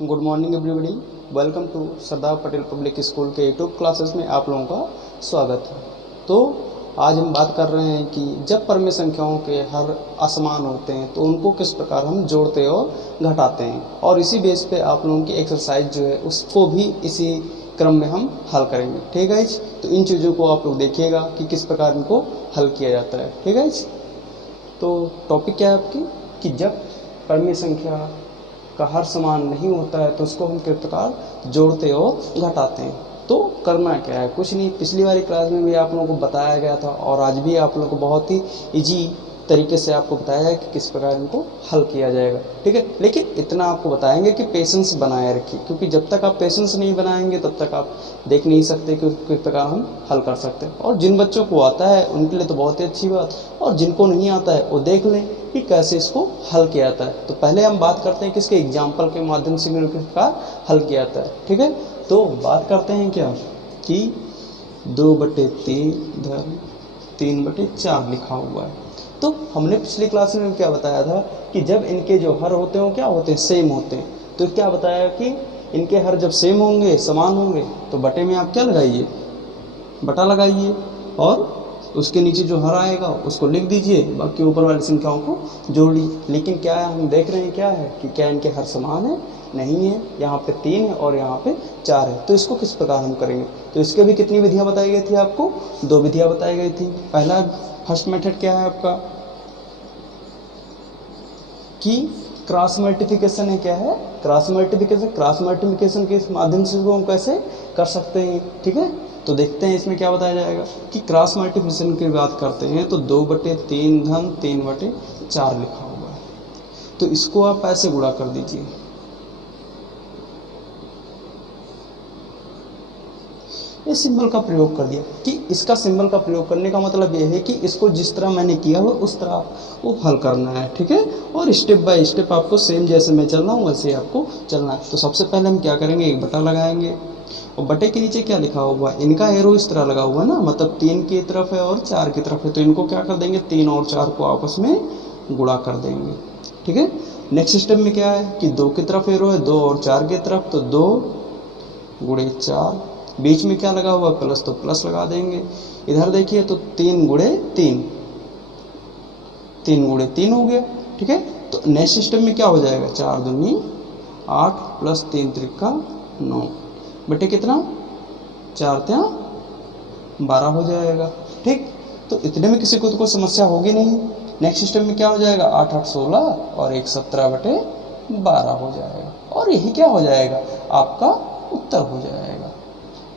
Good morning everybody. Welcome to Sardar Patel public school के YouTube classes में आप लोगों का स्वागत है। तो आज हम बात कर रहे हैं कि जब परमेय संख्याओं के हर असमान होते हैं तो उनको किस प्रकार हम जोड़ते और घटाते हैं, और इसी बेस पे आप लोगों की एक्सरसाइज जो है उसको भी इसी क्रम में हम हल करेंगे। ठीक है, तो इन चीज़ों को आप लोग देखिएगा कि किस प्रकार इनको हल किया जाता है। ठीक है, तो टॉपिक क्या है आपकी कि जब परमेय संख्या का हर समान नहीं होता है तो उसको हम किस प्रकार जोड़ते और घटाते हैं। तो करना क्या है, कुछ नहीं, पिछली वाली क्लास में भी आप लोगों को बताया गया था और आज भी आप लोगों को बहुत ही इजी तरीके से आपको बताया है कि किस प्रकार इनको हल किया जाएगा। ठीक है, लेकिन इतना आपको बताएंगे कि पेशेंस बनाए रखिए, क्योंकि जब तक आप पेशेंस नहीं बनाएंगे तब तक आप देख नहीं सकते कि किस प्रकार हम हल कर सकते हैं। और जिन बच्चों को आता है उनके लिए तो बहुत ही अच्छी बात, और जिनको नहीं आता है वो देख लें कि कैसे इसको हल किया जाता है। तो पहले हम बात करते हैं कि इसके एग्जाम्पल के माध्यम से किस प्रकार हल किया जाता है। ठीक है, तो बात करते हैं क्या कि 2/3 धन 3/4 लिखा हुआ है। तो हमने पिछली क्लास में क्या बताया था कि जब इनके जो हर होते हैं क्या होते हैं, सेम होते हैं। तो क्या बताया कि इनके हर जब सेम होंगे, समान होंगे, तो बटे में आप क्या लगाइए, बटा लगाइए, और उसके नीचे जो हर आएगा उसको लिख दीजिए, बाकी ऊपर वाली संख्याओं को जोड़ लीजिए। लेकिन क्या है, हम देख रहे हैं क्या है कि क्या इनके हर समान है, नहीं है। यहाँ पे 3 है और यहाँ पे 4 है। तो इसको किस प्रकार हम करेंगे, तो इसके भी कितनी विधियाँ बताई गई थी आपको, 2 विधियाँ बताई गई थी। पहला फर्स्ट मेथड क्या है आपका कि क्रॉस मल्टीप्लिकेशन है। क्या है, क्रॉस मल्टीप्लिकेशन। क्रॉस मल्टीप्लिकेशन के माध्यम से इसको हम कैसे कर सकते हैं। ठीक है, तो देखते हैं इसमें क्या बताया जाएगा कि क्रॉस मल्टीप्लिकेशन की बात करते हैं तो 2/3 धन 3/4 लिखा हुआ है। तो इसको आप ऐसे गुणा कर दीजिए, इस सिंबल का प्रयोग कर दिया। कि इसका सिंबल का प्रयोग करने का मतलब यह है कि इसको जिस तरह मैंने किया हो उस तरह आपको हल करना है। ठीक है, और स्टेप बाय स्टेप आपको सेम जैसे मैं चल रहा हूँ वैसे आपको चलना है। तो सबसे पहले हम क्या करेंगे, एक बटा लगाएंगे, और बटे के नीचे क्या लिखा हुआ है, इनका एरो इस तरह लगा हुआ है ना, मतलब 3 की तरफ है और 4 की तरफ है। तो इनको क्या कर देंगे, 3 और 4 को आपस में गुणा कर देंगे। ठीक है, नेक्स्ट स्टेप में क्या है कि 2 की तरफ एरो है, 2 और 4 की तरफ, तो 2 गुणे 4, बीच में क्या लगा हुआ प्लस, तो प्लस लगा देंगे। इधर देखिए तो 3 गुणे 3, 3 गुणे 3 हो गया। ठीक है, तो नेक्स्ट सिस्टम में क्या हो जाएगा, 4 दूनी 8 प्लस 3 त्रिका 9 बटे कितना, 4 त्या 12 हो जाएगा। ठीक, तो इतने में किसी को तो कोई समस्या होगी नहीं। नेक्स्ट सिस्टम में क्या हो जाएगा, 8 8 16 और 1 17/12 हो जाएगा, और यही क्या हो जाएगा, आपका उत्तर हो जाएगा।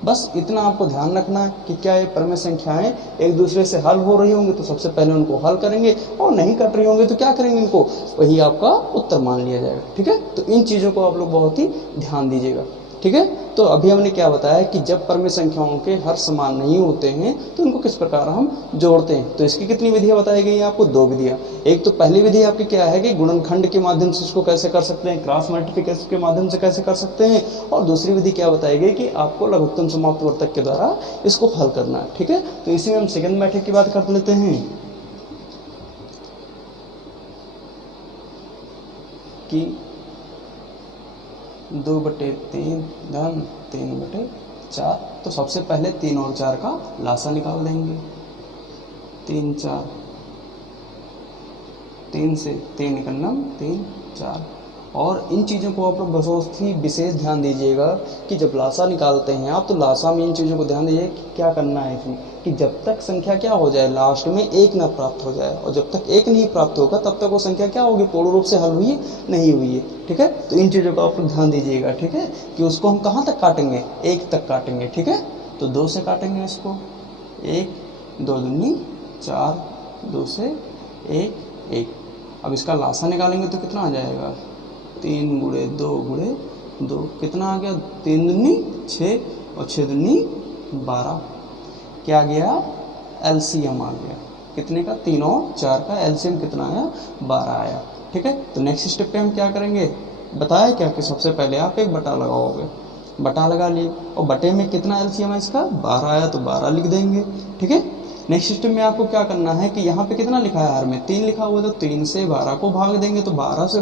बस इतना आपको ध्यान रखना है कि क्या ये परमेय संख्याएं एक दूसरे से हल हो रही होंगी तो सबसे पहले उनको हल करेंगे, और नहीं कट रही होंगी तो क्या करेंगे, इनको वही आपका उत्तर मान लिया जाएगा। ठीक है, तो इन चीज़ों को आप लोग बहुत ही ध्यान दीजिएगा। ठीक है, तो अभी हमने क्या बताया कि जब परमेय संख्याओं के हर समान नहीं होते हैं तो इनको किस प्रकार हम जोड़ते हैं। तो इसकी कितनी विधियाँ बताई गई हैं आपको, 2 विधियाँ। एक तो पहली विधि आपकी क्या है कि गुणनखंड के माध्यम से इसको कैसे कर सकते हैं, क्रॉस मल्टीप्लिकेशन के माध्यम से कैसे कर सकते हैं, और दूसरी विधि क्या बताई गई कि आपको लघुत्तम समाप्तवर्तक के द्वारा इसको हल करना है। ठीक है, तो इसी में हम सेकंड मेथड की बात कर लेते हैं कि 2/3 धन 3/4। तो सबसे पहले 3 और 4 का लासा निकाल देंगे। 3 4, 3 से 3 निकलना 3 4। और इन चीज़ों को आप लोग बहुत ही विशेष ध्यान दीजिएगा कि जब लासा निकालते हैं आप, तो लासा में इन चीज़ों को ध्यान दीजिए कि क्या करना है इसमें कि जब तक संख्या क्या हो जाए, लास्ट में 1 ना प्राप्त हो जाए, और जब तक 1 नहीं प्राप्त होगा तब तक वो संख्या क्या होगी, पूर्ण रूप से हल हुई नहीं हुई है। ठीक है, तो इन चीज़ों को आप लोग ध्यान दीजिएगा। ठीक है, कि उसको हम कहाँ तक काटेंगे, 1 तक काटेंगे। ठीक है, तो 2 से काटेंगे इसको, 1 2 दूनी 4, 2 से 1 1। अब इसका लासा निकालेंगे तो कितना आ जाएगा, 3 गुणे 2 गुणे 2 कितना आ गया, 3 दूनी 6 और 6 दूनी 12। क्या गया, एलसीएम आ गया कितने का, 3 और 4 का एलसीएम कितना आया, 12 आया। ठीक है, तो नेक्स्ट स्टेप पे हम क्या करेंगे, बताया क्या कि सबसे पहले आप एक बटा लगाओगे, बटा लगा लिए, और बटे में कितना एलसीएम है इसका, 12 आया तो 12 लिख देंगे। ठीक है, नेक्स्ट स्टेप में आपको क्या करना है कि यहाँ पे कितना लिखा है, हर में 3 लिखा हुआ है, तो 3 से 12 को भाग देंगे, तो 12 से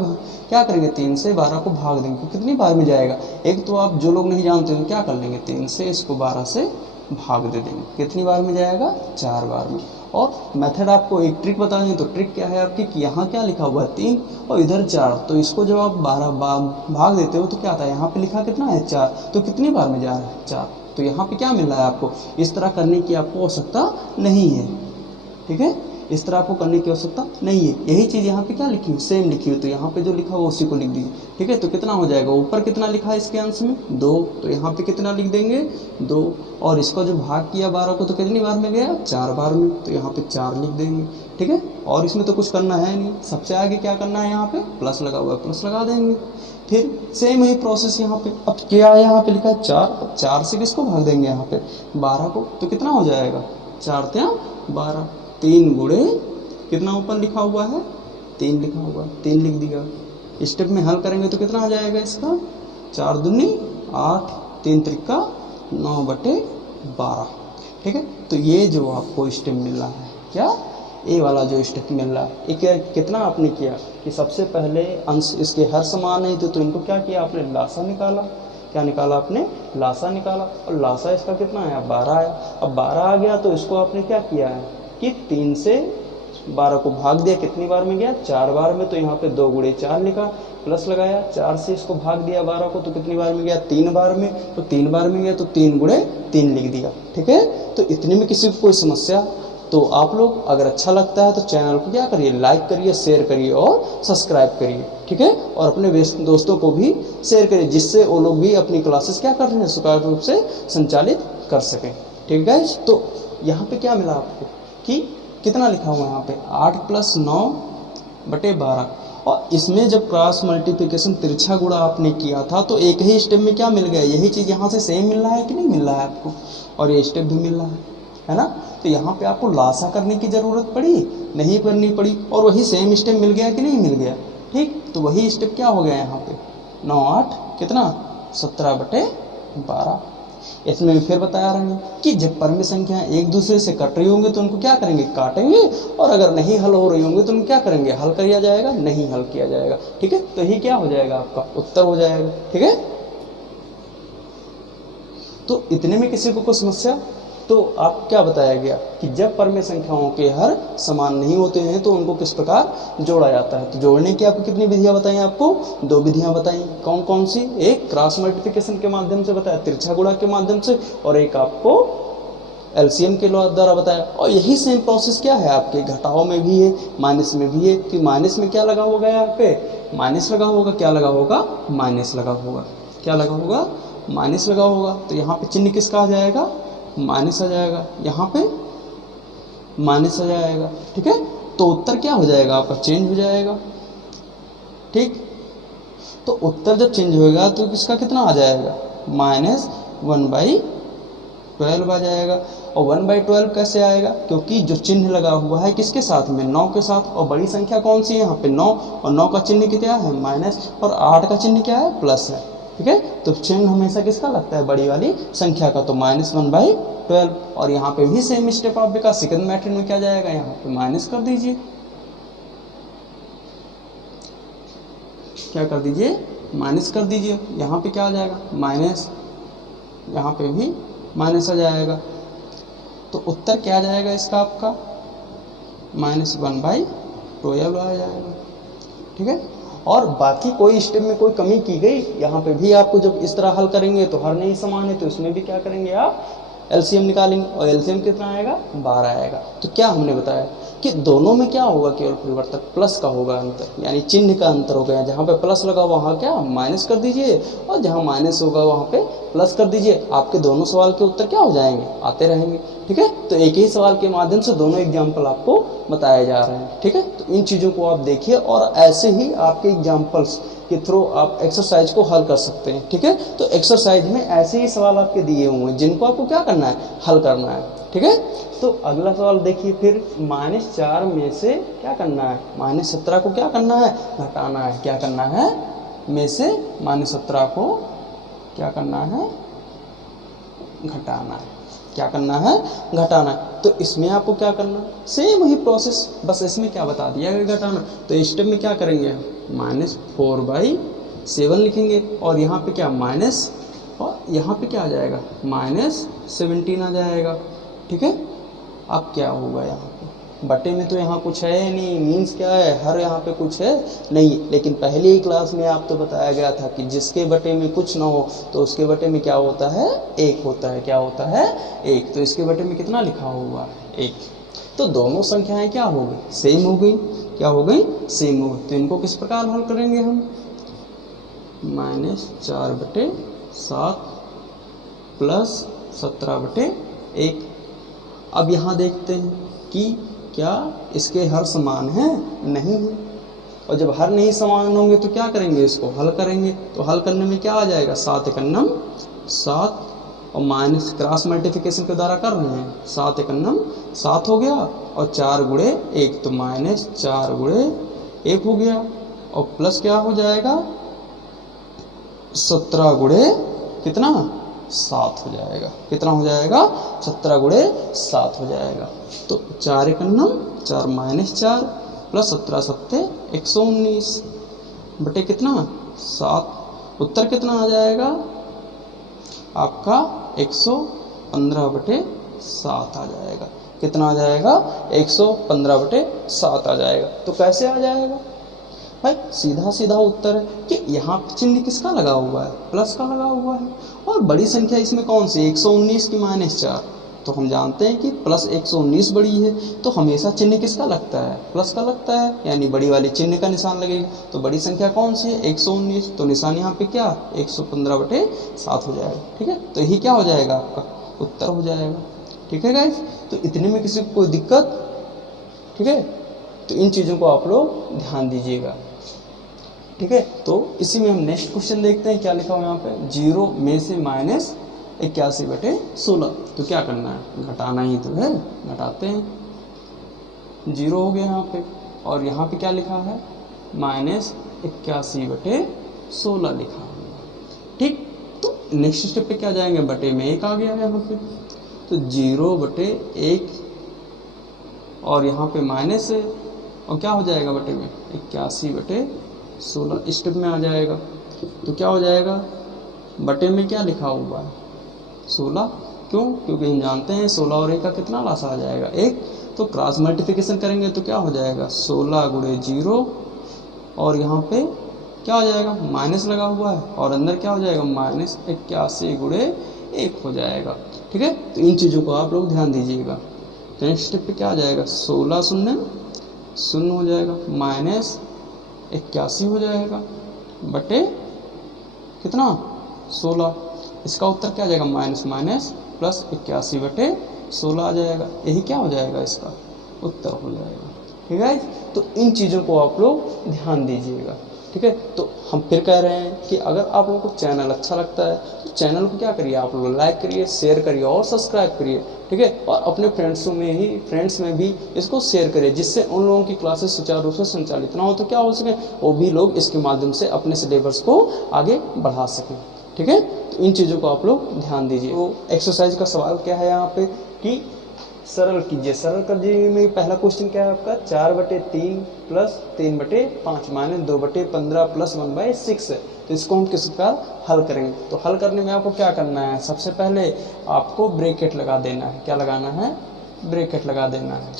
क्या करेंगे, 3 से 12 को भाग देंगे, तो कितनी बार में जाएगा। एक तो आप जो लोग नहीं जानते तो क्या कर लेंगे, 3 से इसको 12 से भाग दे देंगे, कितनी बार में जाएगा, 4 बार में। और मेथड आपको एक ट्रिक बता दें, तो ट्रिक क्या है आपकी कि यहाँ क्या लिखा हुआ है 3 और इधर 4, तो इसको जब आप 12 भाग देते हो तो क्या आता है, यहाँ पे लिखा कितना है 4, तो कितनी बार में जा रहा है 4, तो यहाँ पे क्या मिल रहा है आपको। इस तरह करने की आपको आवश्यकता नहीं है, ठीक है, इस तरह आपको करने की आवश्यकता नहीं है। यही चीज़ यहाँ पे क्या लिखी है, सेम लिखी है, तो यहाँ पे जो लिखा हुआ उसी को लिख दीजिए, ठीक है। तो कितना हो जाएगा, ऊपर कितना लिखा है इसके अंश में 2, तो यहाँ पे कितना लिख देंगे 2, और इसको जो भाग किया 12 को तो कितनी बार में गया, 4 बार में, तो यहाँ पे 4 लिख देंगे, ठीक है। और इसमें तो कुछ करना है नहीं, सबसे आगे क्या करना है, यहाँ पे प्लस लगा हुआ है, प्लस लगा देंगे। फिर सेम ही प्रोसेस यहाँ पे, अब क्या है यहाँ पे लिखा है 4, अब 4 से किसको भाग देंगे, यहाँ पे 12 को, तो कितना हो जाएगा 4 × 12, 3 गुणे कितना ऊपर लिखा हुआ है 3 लिखा हुआ है, 3 लिख दिया। स्टेप में हल करेंगे तो कितना आ जाएगा इसका, 4 दूनी 8, 3 त्रिका 9/12, ठीक है। तो ये जो आपको स्टेप मिल रहा है, क्या ए वाला जो स्टेप मिल रहा है, एक कितना आपने किया कि सबसे पहले अंश इसके हर समान है, तो इनको क्या किया आपने, लासा निकाला, क्या निकाला आपने, लासा निकाला, और लासा इसका कितना आया 12 आया। अब 12 आ गया तो इसको आपने क्या किया है कि 3 से 12 को भाग दिया, कितनी बार में गया, 4 बार में, तो यहाँ पे 2 गुणे 4 लिखा, प्लस लगाया, 4 से इसको भाग दिया 12 को, तो कितनी बार में गया, 3 बार में, तो 3 बार में गया तो 3 गुणे 3 लिख दिया, ठीक है। तो इतने में किसी को कोई समस्या, तो आप लोग अगर अच्छा लगता है तो चैनल को क्या करिए, लाइक करिए, शेयर करिए और सब्सक्राइब करिए, ठीक है। और अपने दोस्तों को भी शेयर करिए, जिससे वो लोग भी अपनी क्लासेस क्या कर रहे हैं, सुचारू रूप से संचालित कर सकें, ठीक है। तो यहाँ पे क्या मिला आपको कि कितना लिखा हुआ है यहाँ पे 8 + 9/12, और इसमें जब क्रॉस मल्टीप्लिकेशन तिरछा गुणा आपने किया था तो एक ही स्टेप में क्या मिल गया, यही चीज़ यहाँ से सेम मिल रहा है कि नहीं मिल रहा है आपको, और ये स्टेप भी मिल रहा है ना। तो यहाँ पे आपको लासा करने की ज़रूरत पड़ी नहीं, करनी पड़ी, और वही सेम स्टेप मिल गया कि नहीं मिल गया, ठीक। तो वही स्टेप क्या हो गया यहाँ पे 9 8 कितना 17/12। इसमें भी फिर बता रहे हैं कि जब परम संख्या एक दूसरे से कट रही होंगी तो उनको क्या करेंगे, काटेंगे, और अगर नहीं हल हो रही होंगी तो उनको क्या करेंगे, हल किया जाएगा, नहीं हल किया जाएगा, ठीक है। तो यही क्या हो जाएगा, आपका उत्तर हो जाएगा, ठीक है। तो इतने में किसी को कोई समस्या, तो आप क्या बताया गया कि जब परम संख्याओं के हर समान नहीं होते हैं तो उनको किस प्रकार जोड़ा जाता है। तो जोड़ने की आपको कितनी विधियां बताई, आपको 2 विधियां बताई, कौन कौन सी, एक क्रॉस मल्टीप्लिकेशन के माध्यम से बताया, तिरछा गुणा के माध्यम से, और एक आपको एलसीएम के द्वारा बताया। और यही सेम प्रोसेस क्या है आपके घटाओ में भी है, माइनस में भी है, कि माइनस में क्या लगा होगा, यहाँ पे माइनस लगा होगा, क्या लगा होगा, माइनस लगा होगा, क्या लगा होगा, माइनस लगा होगा। तो यहाँ पे चिन्ह किसका आ जाएगा, माइनस आ जाएगा, यहाँ पे माइनस आ जाएगा, ठीक है। तो उत्तर क्या हो जाएगा आपका, चेंज हो जाएगा, ठीक। तो उत्तर जब चेंज होएगा तो इसका कितना आ जाएगा, -1/12 आ जाएगा। और 1/12 कैसे आएगा, क्योंकि जो चिन्ह लगा हुआ है किसके साथ में, 9 के साथ, और बड़ी संख्या कौन सी है यहाँ पे 9, और 9 का चिन्ह क्या है, माइनस, और 8 का चिन्ह क्या है, प्लस है, ठीक है। तो चिन्ह हमेशा किसका लगता है, बड़ी वाली संख्या का, तो -1/12। और यहाँ पे भी सेम स्टेप आप का सेकंड मेथड में क्या जाएगा, यहाँ पे माइनस कर दीजिए, क्या कर दीजिए, माइनस कर दीजिए, यहाँ पे क्या आ जाएगा, माइनस, यहाँ पे भी माइनस आ जाएगा। तो उत्तर क्या आ जाएगा इसका आपका, -1/12 आ जाएगा, ठीक है। और बाकी कोई स्टेप में कोई कमी की गई, यहाँ पे भी आपको जब इस तरह हल करेंगे तो हर नहीं समान है, तो इसमें भी क्या करेंगे आप, एलसीएम निकालेंगे, और एलसीएम कितना आएगा, 12 आएगा। तो क्या हमने बताया कि दोनों में क्या होगा, केवल परिवर्तक प्लस का होगा अंतर, यानी चिन्ह का अंतर हो गया, जहाँ पे प्लस लगा वहाँ क्या माइनस कर दीजिए, और जहाँ माइनस होगा वहाँ पे प्लस कर दीजिए। आपके दोनों सवाल के उत्तर क्या हो जाएंगे, आते रहेंगे, ठीक है। तो एक ही सवाल के माध्यम से दोनों एग्जाम्पल आपको बताए जा रहे हैं, ठीक है। तो इन चीज़ों को आप देखिए, और ऐसे ही आपके एग्जाम्पल्स के थ्रू आप एक्सरसाइज को हल कर सकते हैं, ठीक है। तो एक्सरसाइज में ऐसे ही सवाल आपके दिए हुए हैं जिनको आपको क्या करना है, हल करना है, ठीक है। तो अगला सवाल देखिए फिर, -4 में से क्या करना है, -17 को क्या करना है, घटाना है, क्या करना है, में से -17 को क्या करना है, घटाना है, क्या करना है, घटाना है। तो इसमें आपको क्या करना, सेम वही प्रोसेस, बस इसमें क्या बता दिया है, घटाना। तो इस स्टेप में क्या करेंगे, -4/7 लिखेंगे, और यहाँ पे क्या माइनस, और यहाँ पे क्या आ जाएगा, -17 आ जाएगा। ठीक है, अब क्या होगा, यहाँ पे बटे में तो यहाँ कुछ है नहीं, मीन्स क्या है, हर यहाँ पे कुछ है नहीं। लेकिन पहले ही क्लास में आपको बताया गया था कि जिसके बटे में कुछ ना हो तो उसके बटे में क्या होता है, 1 होता है। क्या होता है, 1। तो इसके बटे में कितना लिखा हुआ है, 1। तो दोनों संख्याएं क्या हो गई, सेम हो गई। क्या हो गई, सेम हो गई। तो इनको किस प्रकार हल करेंगे हम, -4/7 प्लस 17/1। अब यहाँ देखते हैं कि क्या इसके हर समान हैं, नहीं है। और जब हर नहीं समान होंगे तो क्या करेंगे, इसको हल करेंगे। तो हल करने में क्या आ जाएगा, 7 एकन्नम 7, और माइनस क्रॉस मल्टीप्लिकेशन के द्वारा कर रहे हैं, 7 एकन्नम 7 हो गया, और 4 गुणे 1 तो -4 गुणे 1 हो गया, और प्लस क्या हो जाएगा, 17 गुणे कितना, 7 हो जाएगा। कितना हो जाएगा, 17 गुणे 7 हो जाएगा। तो 4 एकन्नम 4 -4 प्लस 17 सत्ते 119 बटे कितना, 7। उत्तर कितना आ जाएगा आपका, 115/7 आ जाएगा। कितना आ जाएगा, 115/7 आ जाएगा। तो कैसे आ जाएगा भाई, सीधा सीधा उत्तर है कि यहाँ चिन्ह किसका लगा हुआ है, प्लस का लगा हुआ है। और बड़ी संख्या इसमें कौन सी, 119 की -4। तो हम जानते हैं कि प्लस 119 बड़ी है, तो हमेशा चिन्ह किसका लगता है, प्लस का लगता है, यानी बड़ी वाली चिन्ह का निशान लगेगा। तो बड़ी संख्या कौन सी है, 119। तो निशान यहाँ पे क्या, 115/7 हो जाएगा। ठीक है, तो यही क्या हो जाएगा, आपका उत्तर हो जाएगा। ठीक है गाइस, तो इतने में किसी को कोई दिक्कत, ठीक है। तो इन चीज़ों को आप लोग ध्यान दीजिएगा। ठीक है, तो इसी में हम नेक्स्ट क्वेश्चन देखते हैं, क्या लिखा हुआ यहाँ पे, 0 में से -81/16। तो क्या करना है, घटाना ही तो है, घटाते हैं। 0 हो गया यहाँ पे, और यहाँ पे क्या लिखा है, -81/16 लिखा हुआ। ठीक, तो नेक्स्ट स्टेप पे क्या जाएंगे, बटे में 1 आ गया है यहाँ पे। तो 0/1, और यहाँ पे माइनस है, और क्या हो जाएगा बटे में, 81/16 स्टेप में आ जाएगा। तो क्या हो जाएगा, बटे में क्या लिखा हुआ है, 16। क्यों, क्योंकि हम जानते हैं 16 और 1 का कितना लासा आ जाएगा, 1। तो क्रॉस मल्टीप्लिकेशन करेंगे तो क्या हो जाएगा, 16 गुणे 0, और यहाँ पे क्या हो जाएगा, माइनस लगा हुआ है, और अंदर क्या हो जाएगा, -81 गुणे 1 हो जाएगा। ठीक है, तो इन चीज़ों को आप लोग ध्यान दीजिएगा। तो नेक्स्ट स्टेप पे क्या आ जाएगा, 16 शून्य 0 हो जाएगा, -81 हो जाएगा बटे कितना, 16। इसका उत्तर क्या आ जाएगा, माइनस प्लस 81/16 आ जाएगा। यही क्या हो जाएगा, इसका उत्तर हो जाएगा। ठीक है, तो इन चीज़ों को आप लोग ध्यान दीजिएगा। ठीक है, तो हम फिर कह रहे हैं कि अगर आप लोगों को चैनल अच्छा लगता है तो चैनल को क्या करिए, आप लोग लाइक करिए, शेयर करिए और सब्सक्राइब करिए। ठीक है, और अपने फ्रेंड्स में भी इसको शेयर करिए, जिससे उन लोगों की क्लासेस सुचारू रूप से संचालित ना हो, तो क्या हो सके, वो भी लोग इसके माध्यम से अपने सिलेबस को आगे बढ़ा सकें। ठीक है, तो इन चीज़ों को आप लोग ध्यान दीजिए। तो एक्सरसाइज का सवाल क्या है यहाँ पे कि सरल कीजिए। सरल कीजिए में पहला क्वेश्चन क्या है आपका, 4/3 प्लस 3/5 माइनस 2/15 प्लस 1/6 है। तो इसको हम किस प्रकार हल करेंगे। तो हल करने में आपको क्या करना है, सबसे पहले आपको ब्रैकेट लगा देना है। क्या लगाना है, ब्रैकेट लगा देना है।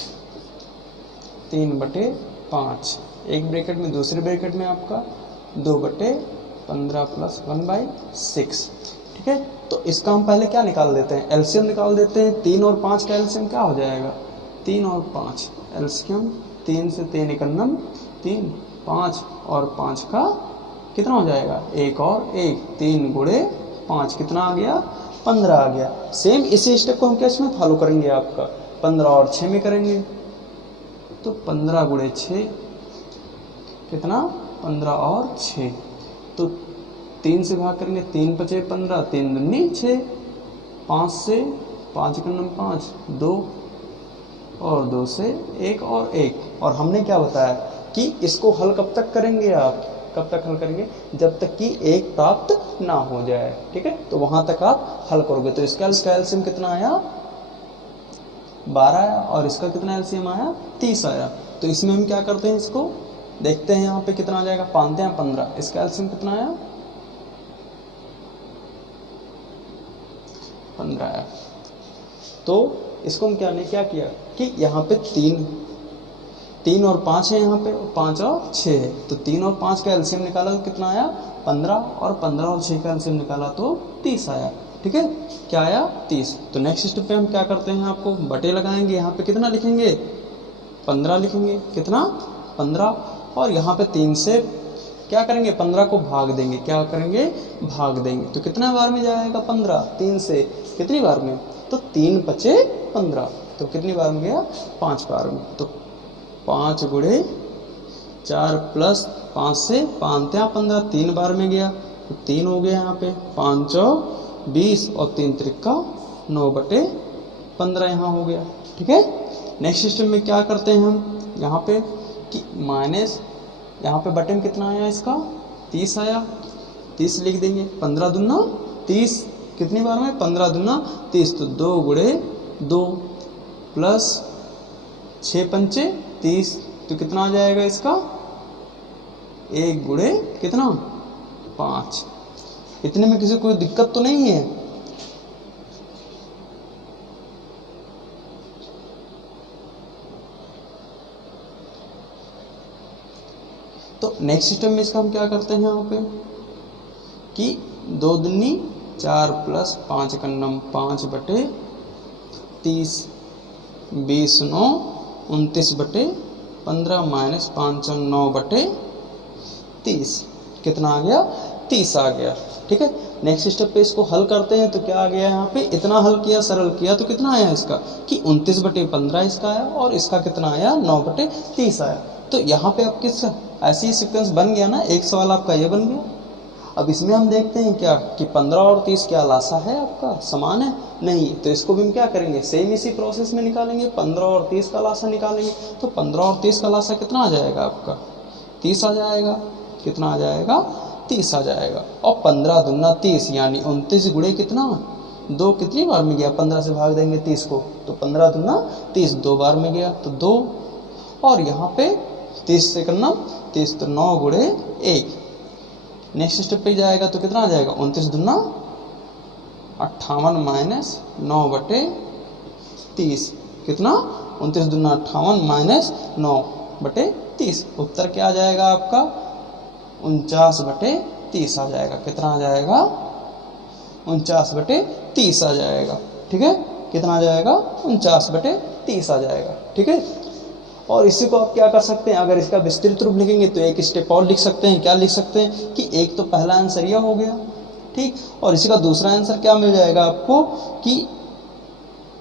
3/5 एक ब्रैकेट में, दूसरे ब्रैकेट में आपका 2/15 प्लस 1/6। ठीक है, तो इसका हम पहले क्या निकाल देते हैं, एलसीएम निकाल देते हैं। 3 और 5 का एलसीएम क्या हो जाएगा, 3 और 5 एलसीएम, 3 से 3 एकन्नम 3, 5 और 5 का कितना हो जाएगा, 1 और 1, 3 गुणे 5 कितना आ गया, 15 आ गया। सेम इसी स्टेप को हम कैसे में फॉलो करेंगे, आपका 15 और 6 में करेंगे। तो 15 गुणे 6 कितना, 15 और 6, तो 3 से भाग करेंगे, 3 बचे 15, 3 दूनी 6, 5 से 5 एकन्नम 5, 2 और 2 से 1 और 1। और हमने क्या बताया कि इसको हल कब तक करेंगे, आप कब तक हल करेंगे, जब तक कि 1 प्राप्त ना हो जाए। ठीक है, तो वहाँ तक आप हल करोगे। तो इसका एलसीएम कितना आया, 12 आया और इसका कितना एलसीएम आया 30 आया। तो इसमें हम क्या करते हैं, इसको देखते हैं यहाँ पे कितना आ जाएगा, पानते हैं 15, इसका एलसीएम कितना आया 15 आया। तो इसको हम क्या किया कि यहाँ पे 3 और 5 है, यहाँ पे 5 और 6 है, तो 3 और 5 का एलसीएम निकाला तो कितना आया 15, और 15 और 6 का एलसीएम निकाला तो 30 आया। ठीक है, क्या आया 30। तो नेक्स्ट स्टेप पे हम क्या करते हैं, आपको बटे लगाएंगे, यहाँ पे कितना लिखेंगे 15 लिखेंगे, कितना 15, और यहाँ पे 3 से क्या करेंगे 15 को भाग देंगे, क्या करेंगे भाग देंगे, तो कितना बार में जाएगा 15, 3 से कितनी बार में, तो 3 × 5 = 15, तो कितनी बार में गया 5 बार में। तो 5 × 4 + 5 से 5 × 15, 3 बार में गया, तो 3 हो गया यहाँ पे, 5 × 20 और 3 × 3 = 9/15 यहाँ हो गया। ठीक है, नेक्स्ट स्टेप में क्या करते हैं हम, यहाँ पे कि माइनस, यहाँ पे बटे में कितना आया इसका 30 आया, 30 लिख देंगे, 15 दूना 30, कितनी बार में 15 दूना 30, तो 2 × 2 प्लस 6 × 5 = 30, तो कितना आ जाएगा इसका 1 × कितना 5। इतने में किसी कोई दिक्कत तो नहीं है। तो नेक्स्ट सिस्टम में इसका हम क्या करते हैं यहाँ पे कि 2 दूनी 4 + 5 × 9 5/30, 20 × 9 29/15 -5 × 9/30, कितना आ गया 30 आ गया। ठीक है, नेक्स्ट स्टेप पे इसको हल करते हैं, तो क्या आ गया यहाँ पे, इतना हल किया सरल किया तो कितना आया इसका कि 29/15 इसका आया, और इसका कितना आया 9/30 आया। तो यहाँ पे अब किस ऐसी सीक्वेंस बन गया ना, एक सवाल आपका ये बन गया। अब इसमें हम देखते हैं क्या कि 15 और 30 क्या लासा है आपका, समान है नहीं, तो इसको भी हम क्या करेंगे सेम इसी प्रोसेस में निकालेंगे, 15 और 30 का लासा निकालेंगे। तो 15 और 30 का लासा कितना आ जाएगा आपका 30 आ जाएगा, कितना आ जाएगा 30 आ जाएगा, और 15 दूना 30 यानी 29 × कितना 2, कितनी बार में गया 15 से भाग देंगे 30 को, तो 15 दूना 30 2 बार में गया, तो 2, और यहाँ पे 30 से करना 30, तो 9 × 1। नेक्स्ट स्टेप पे जाएगा तो कितना आ जाएगा 29 दूना 58 - 9/30, कितना 29 दूना 58 - 9/30, उत्तर क्या आ जाएगा आपका 49/30 आ जाएगा, कितना आ जाएगा 49/30 आ जाएगा। ठीक है, कितना आ जाएगा 49/30 आ जाएगा। ठीक है, और इसी को आप क्या कर सकते हैं, अगर इसका विस्तृत रूप लिखेंगे तो एक स्टेप और लिख सकते हैं, क्या लिख सकते हैं कि एक तो पहला आंसर यह हो गया, ठीक, और इसी का दूसरा आंसर क्या मिल जाएगा आपको कि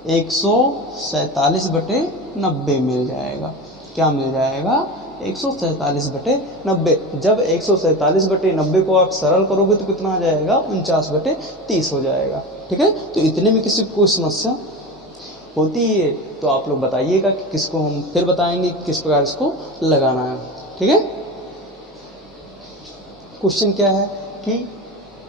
147/90 मिल जाएगा। क्या मिल जाएगा 147/90। जब 147/90 को आप सरल करोगे तो कितना आ जाएगा 49/30 हो जाएगा। ठीक है, तो इतने में किसी को कोई समस्या होती है तो आप लोग बताइएगा कि किसको हम फिर बताएंगे किस प्रकार इसको लगाना है। ठीक है, क्वेश्चन क्या है कि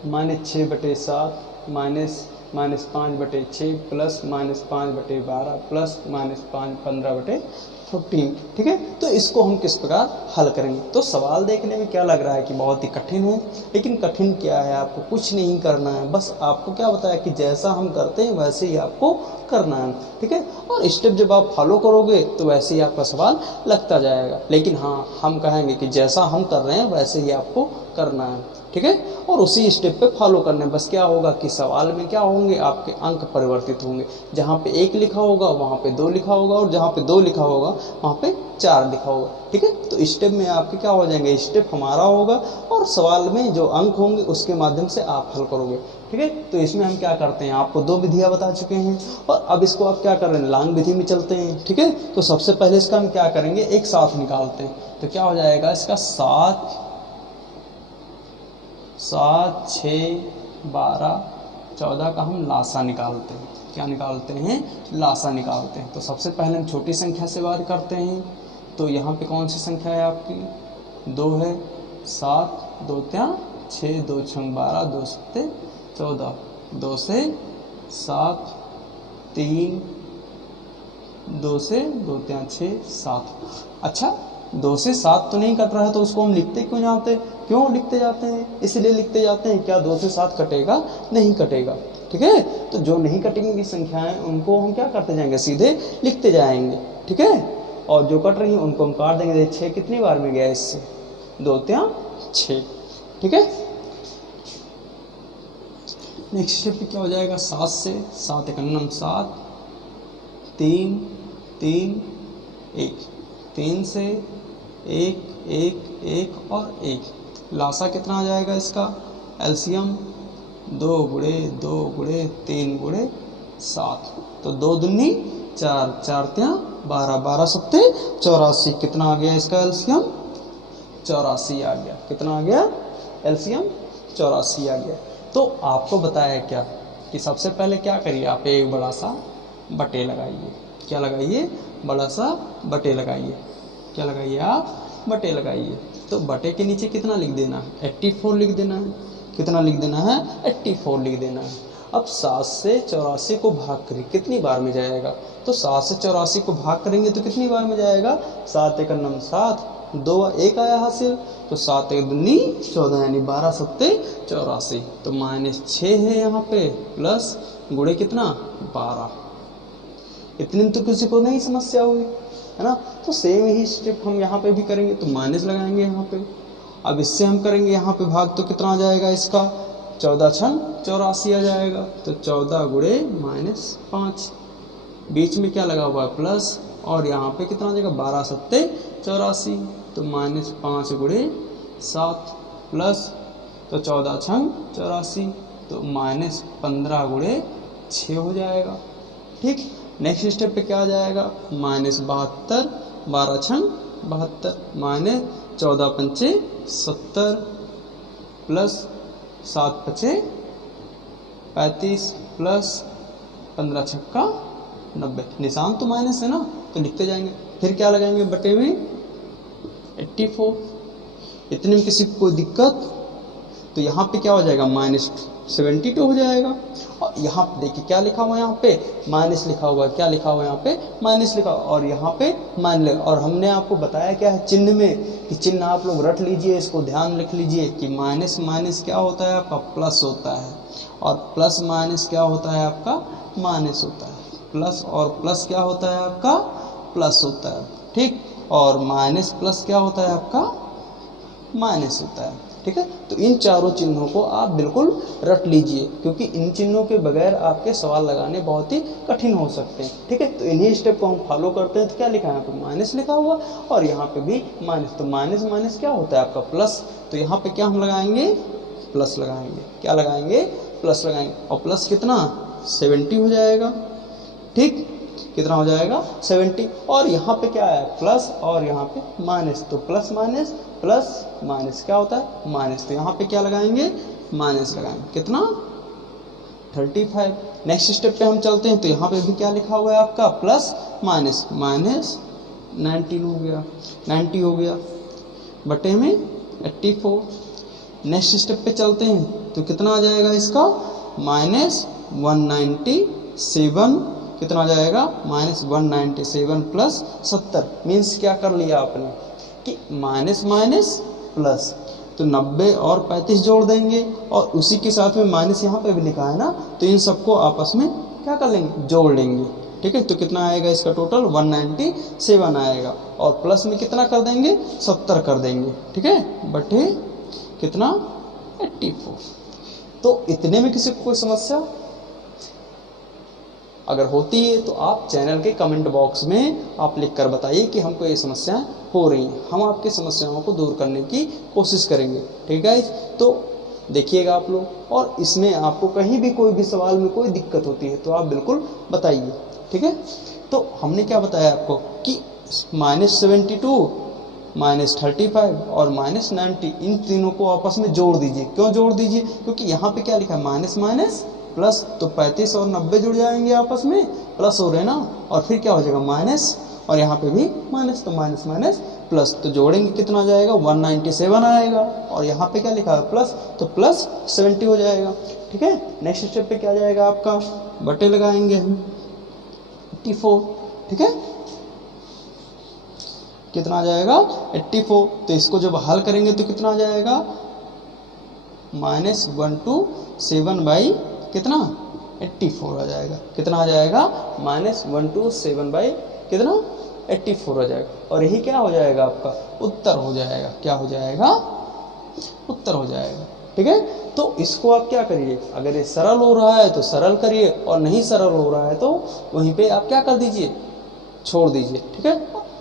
-6/7 -5/6 प्लस -5/12 प्लस -15/14। ठीक है, तो इसको हम किस प्रकार हल करेंगे। तो सवाल देखने में क्या लग रहा है कि बहुत ही कठिन है, लेकिन कठिन क्या है, आपको कुछ नहीं करना है, बस आपको क्या बताया कि जैसा हम करते हैं वैसे ही आपको करना है। ठीक है, और स्टेप जब आप फॉलो करोगे तो वैसे ही आपका सवाल लगता जाएगा, लेकिन हाँ हम कहेंगे कि जैसा हम कर रहे हैं वैसे ही आपको करना है। ठीक है, और उसी स्टेप पे फॉलो करना है। बस क्या होगा कि सवाल में क्या होंगे, आपके अंक परिवर्तित होंगे, जहाँ पे 1 लिखा होगा वहाँ पे 2 लिखा होगा, और जहाँ पे 2 लिखा होगा वहाँ पे 4 लिखा होगा। ठीक है, तो स्टेप में आपके क्या हो जाएंगे, स्टेप हमारा होगा और सवाल में जो अंक होंगे उसके माध्यम से आप हल करोगे। ठीक है, तो इसमें हम क्या करते हैं, आपको 2 विधियाँ बता चुके हैं, और अब इसको आप क्या कर रहे हैं, लांग विधि में चलते हैं। ठीक है, तो सबसे पहले इसका हम क्या करेंगे, एक साथ निकालते हैं, तो क्या हो जाएगा इसका 7 6 12 14 का हम लासा निकालते हैं। क्या निकालते हैं, लासा निकालते हैं। तो सबसे पहले हम छोटी संख्या से बात करते हैं, तो यहाँ पे कौन सी संख्या है आपकी 2 है, 7 2 6 2 6 12 2 7 14, 2 से 7 3 2 से 2 3 6 7। अच्छा 2 से 7 तो नहीं कट रहा है तो उसको हम लिखते क्यों लिखते जाते हैं? इसलिए लिखते जाते हैं, क्या 2 से 7 कटेगा? नहीं कटेगा। ठीक है, तो जो नहीं कटेंगी संख्याएं उनको हम क्या करते जाएंगे? सीधे लिखते जाएंगे। ठीक है, और जो कट रही हैं उनको हम काट देंगे। 6 कितनी बार में गया इससे? 2 3 6। ठीक है, नेक्स्ट स्टेप पे क्या हो जाएगा? 7 से 7 1 7 3 3 1 3 से 1 1 1 और 1। लासा कितना आ जाएगा इसका? एलसीएम 2 गुणे 2 गुणे 3 गुणे 7। तो 2 दूनी 4 4 3 12 12 7 84। कितना आ गया इसका एलसीएम? 84 आ गया। कितना आ गया? एलसीएम 84 आ गया। तो आपको बताया क्या कि सबसे पहले क्या करिए, आप एक बड़ा सा बटे लगाइए। क्या लगाइए? बड़ा सा बटे लगाइए। क्या लगाइए आप? बटे लगाइए। तो बटे के नीचे कितना लिख देना है? 84 लिख देना है। कितना लिख देना है? 84 लिख देना है। अब 7 से 84 को भाग करिए, कितनी बार में जाएगा? तो 7 से 84 को भाग करेंगे तो कितनी बार में जाएगा? 7 1 9 7 2 1 आया हासिल, तो 7 1 दूनी 14 यानी 12 7 84। तो -6 है यहाँ पे, प्लस गुणे कितना? 12। इतनी तो किसी को नहीं समस्या हुई है ना? तो सेम ही स्टेप हम यहाँ पे भी करेंगे। तो माइनस लगाएंगे यहाँ पे। अब इससे हम करेंगे यहाँ पे भाग, तो कितना आ जाएगा इसका? 14 6 84 आ जाएगा। तो 14 गुणे -5, बीच में क्या लगा हुआ है? प्लस, और यहाँ पे कितना आ जाएगा? 12 7 84। तो -5 गुणे 7 प्लस, तो 14 6 84, तो -15 गुणे 6 हो जाएगा। ठीक, नेक्स्ट स्टेप पे क्या आ जाएगा? -72 12 6 72 -14 5 70 प्लस 7 5 35 प्लस 15 6 90। निशान तो माइनस है ना, तो लिखते जाएंगे। फिर क्या लगाएंगे? बटे में 84। इतने में किसी को कोई दिक्कत? तो यहाँ पे क्या हो जाएगा? -72 हो जाएगा। और यहाँ पे देखिए क्या लिखा हुआ है? यहाँ पे माइनस लिखा हुआ है। क्या लिखा हुआ है? यहाँ पे माइनस लिखा हुआ, और यहाँ पे माइनस। और हमने आपको बताया क्या है चिन्ह में, कि चिन्ह आप लोग रट लीजिए, इसको ध्यान रख लीजिए कि माइनस माइनस क्या होता है आपका? प्लस होता है, और प्लस माइनस क्या होता है आपका? माइनस होता है। प्लस और प्लस क्या होता है आपका? प्लस होता है। ठीक, और माइनस प्लस क्या होता है आपका? माइनस होता है। ठीक है, तो इन चारों चिन्हों को आप बिल्कुल रट लीजिए, क्योंकि इन चिन्हों के बगैर आपके सवाल लगाने बहुत ही कठिन हो सकते हैं। ठीक है, तो इन्हीं स्टेप को हम फॉलो करते हैं। तो क्या लिखा है? यहाँ पे माइनस लिखा हुआ, और यहाँ पे भी माइनस। तो माइनस माइनस क्या होता है आपका? प्लस। तो यहाँ पे क्या हम लगाएंगे? प्लस लगाएंगे। क्या लगाएंगे? प्लस लगाएंगे। और प्लस कितना? 70 हो जाएगा। ठीक, कितना हो जाएगा? 70। और यहाँ पे क्या है? प्लस, और यहाँ पे माइनस। तो प्लस माइनस प्लस माइनस क्या होता है? माइनस। तो यहाँ पे क्या लगाएंगे? माइनस लगाएंगे। कितना? 35। नेक्स्ट स्टेप पे हम चलते हैं। तो यहाँ पे भी क्या लिखा हुआ है आपका? Plus minus. माइनस 19 हो गया, 90 हो गया, बटे में 84। नेक्स्ट स्टेप पे चलते हैं। तो कितना आ जाएगा इसका? -197। कितना आ जाएगा? -197 प्लस 70। मीन्स क्या कर लिया आपने कि माइनस माइनस प्लस, तो 90 और 35 जोड़ देंगे, और उसी के साथ में माइनस यहाँ पे भी लिखा है ना, तो इन सबको आपस में क्या कर लेंगे? जोड़ लेंगे। ठीक है, तो कितना आएगा इसका? टोटल 197 आएगा, और प्लस में कितना कर देंगे? 70 कर देंगे। ठीक है, बटे कितना? 84। तो इतने में किसी को कोई समस्या अगर होती है तो आप चैनल के कमेंट बॉक्स में आप लिख कर बताइए कि हमको ये समस्याएं हो रही हैं। हम आपकी समस्याओं को दूर करने की कोशिश करेंगे। ठीक है, तो देखिएगा आप लोग, और इसमें आपको कहीं भी कोई भी सवाल में कोई दिक्कत होती है तो आप बिल्कुल बताइए। ठीक है, तो हमने क्या बताया आपको कि -72 -35 और -90 इन तीनों को आपस में जोड़ दीजिए। क्यों जोड़ दीजिए? क्योंकि यहाँ पे क्या लिखा है? माइनस माइनस प्लस, तो 35 और 90 जुड़ जाएंगे आपस में, प्लस हो रहे ना, और फिर क्या हो जाएगा? माइनस, और यहाँ पे भी माइनस, तो माइनस माइनस प्लस, तो जोड़ेंगे कितना आ जाएगा? 197 आएगा, और यहाँ पे क्या लिखा है? प्लस, तो प्लस 70 हो जाएगा। ठीक है, नेक्स्ट स्टेप पे क्या जाएगा आपका? बटे लगाएंगे हम 84। ठीक है, कितना आ जाएगा 84। तो इसको जब हल करेंगे तो कितना आ जाएगा -127 बाई कितना 84 आ जाएगा। कितना आ जाएगा -127 बाई कितना 84 आ जाएगा। और यही क्या हो जाएगा आपका उत्तर हो जाएगा। क्या हो जाएगा उत्तर हो जाएगा। ठीक है, तो इसको आप क्या करिए, अगर ये सरल हो रहा है तो सरल करिए और नहीं सरल हो रहा है तो वहीं पे आप क्या कर दीजिए, छोड़ दीजिए। ठीक है,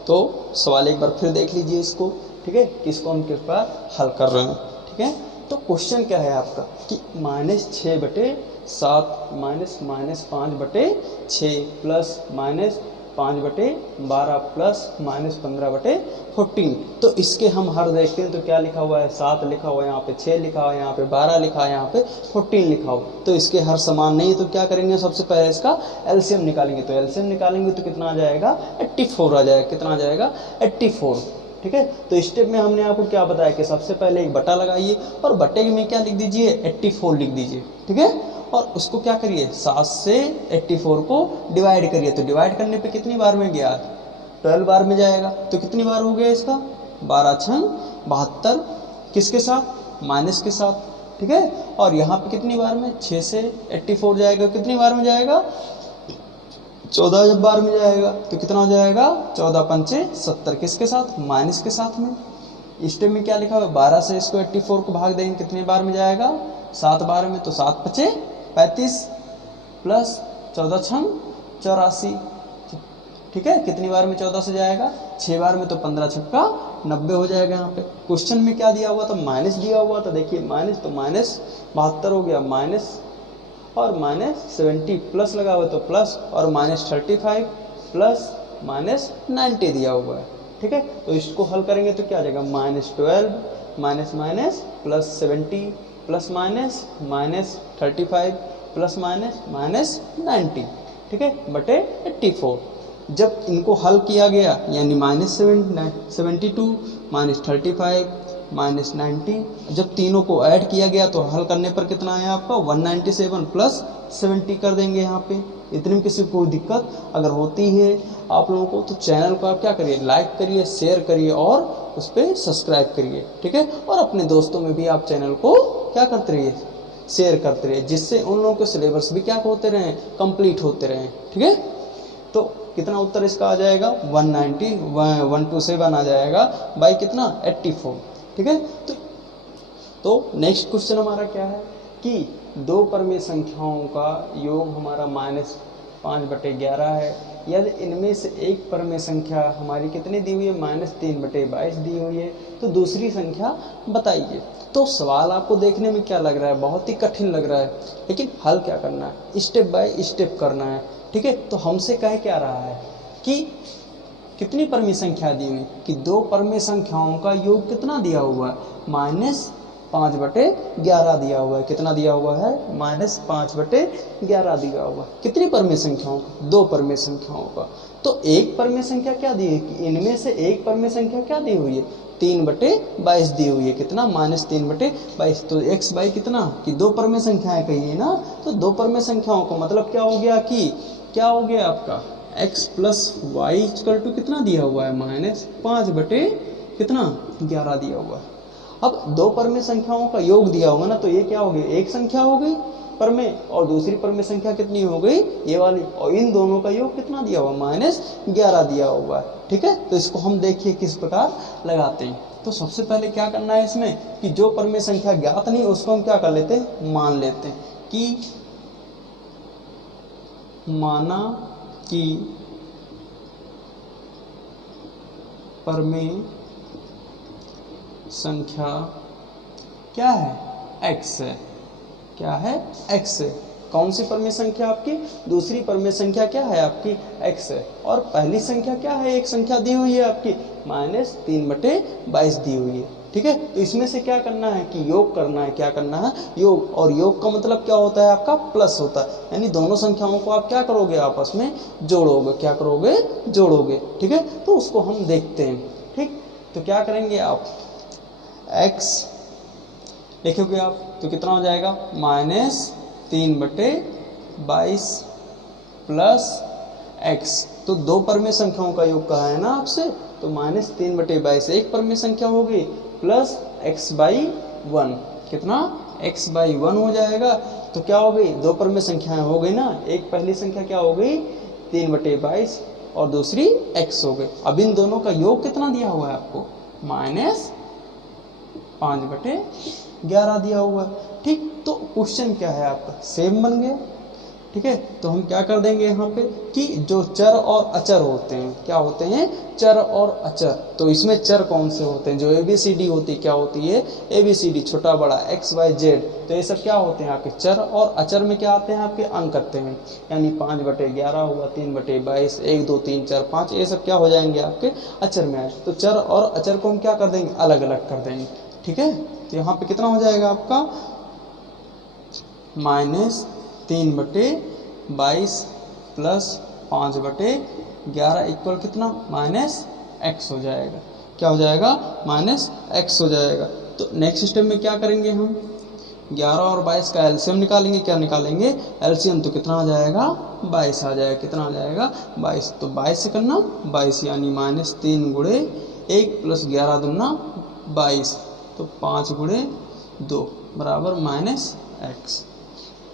तो सवाल एक बार फिर देख लीजिए इसको। ठीक है, किसको हम किस बार हल कर रहे हैं। ठीक है, तो क्वेश्चन क्या है आपका कि -6/7 -5/6 प्लस -5/12 प्लस -15/14। तो इसके हम हर देखते हैं तो क्या लिखा हुआ है, 7 लिखा हुआ है, यहाँ पे 6 लिखा हुआ है, यहाँ पे 12 लिखा है, यहाँ पे 14 लिखा हुआ। तो इसके हर समान नहीं है तो क्या करेंगे, सबसे पहले इसका एलसीएम निकालेंगे। तो एलसीएम निकालेंगे तो कितना आ जाएगा 84 आ जाएगा। कितना आ जाएगा 84। ठीक है, तो स्टेप में हमने आपको क्या बताया कि सबसे पहले एक बटा लगाइए और बटे में क्या लिख दीजिए 84 लिख दीजिए। ठीक है, और उसको क्या करिए 7 से 84 को डिवाइड करिए। तो डिवाइड करने पे कितनी बार में गया 12 बार में जाएगा। तो कितनी बार हो गया इसका 12 छंग 72 किसके साथ माइनस के साथ। ठीक है, और यहाँ पे कितनी बार में 6 से 84 जाएगा। कितनी बार में जाएगा 14 जब बार में जाएगा तो कितना हो जाएगा 14 पंचे 70 किसके साथ माइनस के साथ में। स्टेप में क्या लिखा हुआ 12 से इसको 84 को भाग देंगे कितने बार में जाएगा 7 बार में। तो 7 पचे 35 प्लस 14 छंग 84। ठीक है, कितनी बार में 14 से जाएगा 6 बार में। तो 15 छक्का 90 हो जाएगा। यहाँ पे क्वेश्चन में क्या दिया हुआ था माइनस दिया हुआ था। देखिए माइनस तो -72 हो गया माइनस और -70 प्लस लगा हुआ तो प्लस और -35 प्लस -90 दिया हुआ है। ठीक है, तो इसको हल करेंगे तो क्या आ जाएगा -12 minus minus plus 70 plus minus -35 plus minus 90। ठीक है, बटे 84। जब इनको हल किया गया यानी -72 -35 -90 जब तीनों को ऐड किया गया तो हल करने पर कितना आया आपका 197 प्लस 70 कर देंगे यहाँ पे। इतने में किसी को कोई दिक्कत अगर होती है आप लोगों को तो चैनल को आप क्या करिए लाइक करिए शेयर करिए और उस पर सब्सक्राइब करिए। ठीक है, और अपने दोस्तों में भी आप चैनल को क्या करते रहिए शेयर करते रहिए जिससे उन लोगों के सिलेबस भी क्या होते रहें कंप्लीट होते रहें। ठीक है, तो कितना उत्तर इसका आ जाएगा 127 आ जाएगा बाई कितना 84। ठीक है, तो नेक्स्ट क्वेश्चन हमारा क्या है कि दो परमेय संख्याओं का योग हमारा -5/11 है। यदि इनमें से एक परमेय संख्या हमारी कितनी दी हुई है -3/22 दी हुई है तो दूसरी संख्या बताइए। तो सवाल आपको देखने में क्या लग रहा है बहुत ही कठिन लग रहा है लेकिन हल क्या करना है स्टेप बाय स्टेप करना है। ठीक है, तो हमसे कह क्या रहा है कि कितनी परमेय संख्या दी हुई कि दो परमेय संख्याओं का योग कितना दिया हुआ है -5/11 दिया हुआ है। कितना दिया हुआ है -5/11 दिया हुआ है। कितनी परमेय संख्याओं का दो परमेय संख्याओं का। तो एक परमेय संख्या क्या दी है कि इनमें से एक परमेय संख्या क्या दी हुई है 3/22 दी हुई है। कितना -3/22। तो x बाई कितना कि दो परमेय संख्याएं कही है ना तो दो परमेय संख्याओं को मतलब क्या हो गया कि क्या हो गया आपका x plus y equal to कितना दिया हुआ है -5/11 दिया हुआ है। अब दो परमेय संख्याओं का योग दिया होगा ना तो ये क्या हो गई एक संख्या हो गई परमेय और दूसरी परमेय संख्या कितनी हो गई ये वाली और इन दोनों का योग कितना दिया हुआ -11 दिया हुआ है। ठीक है, तो इसको हम देखिए किस प्रकार लगाते हैं। तो सबसे पहले क्या करना है इसमें कि जो परमेय संख्या ज्ञात नहीं उसको हम क्या कर लेते हैं मान लेते हैं कि माना कि परमेय संख्या क्या है x है। क्या है x है। कौन सी परमेय संख्या आपकी दूसरी परमेय संख्या क्या है आपकी x है और पहली संख्या क्या है एक संख्या दी हुई है आपकी -3/22 दी हुई है। ठीक है, तो इसमें से क्या करना है कि योग करना है। क्या करना है योग। और योग का मतलब क्या होता है आपका प्लस होता है यानी दोनों संख्याओं को आप क्या करोगे आपस में जोड़ोगे। क्या करोगे जोड़ोगे। ठीक है, तो उसको हम देखते हैं। ठीक, तो क्या करेंगे आप x लिखोगे आप तो कितना हो जाएगा -3/22 प्लस x तो दो परमेय संख्याओं का योग कहा है ना आपसे, तो -3/22 एक परमेय संख्या हो गई, प्लस x/1 कितना x/1 हो जाएगा। तो क्या हो गई, दो परमेय संख्याएं हो गई ना, एक पहली संख्या क्या हो गई 3/22 और दूसरी x हो गई। अब इन दोनों का योग कितना दिया हुआ है आपको, -5/11 दिया हुआ है। ठीक, तो क्वेश्चन क्या है आपका, सेम बन गया। ठीक है, तो हम क्या कर देंगे यहाँ पे कि जो चर और अचर होते हैं, क्या होते हैं, चर और अचर। तो इसमें चर कौन से होते हैं, जो ABCD होती है, क्या होती है ABCD, छोटा बड़ा x y z, तो ये सब क्या होते हैं आपके चर। और अचर में क्या आते हैं आपके अंक करते हैं, यानी 5/11 हुआ, 3/22, 1 2 3 4 5, ये सब क्या हो जाएंगे आपके अचर में आए। तो चर और अचर को हम क्या कर देंगे, अलग अलग कर देंगे। ठीक है, तो यहाँ पे कितना हो जाएगा आपका -3/22 प्लस 5/11 इक्वल कितना, -x हो जाएगा। क्या हो जाएगा, -x हो जाएगा। तो नेक्स्ट स्टेप में क्या करेंगे हम, 11 और 22 का एलसीएम निकालेंगे। क्या निकालेंगे, एलसीएम, तो कितना आ जाएगा 22 आ जाएगा। कितना आ जाएगा 22, तो 22 से करना 22, यानी -3 गुणे 1 प्लस 11 दूना 22, तो 5 गुणे 2 बराबर -x।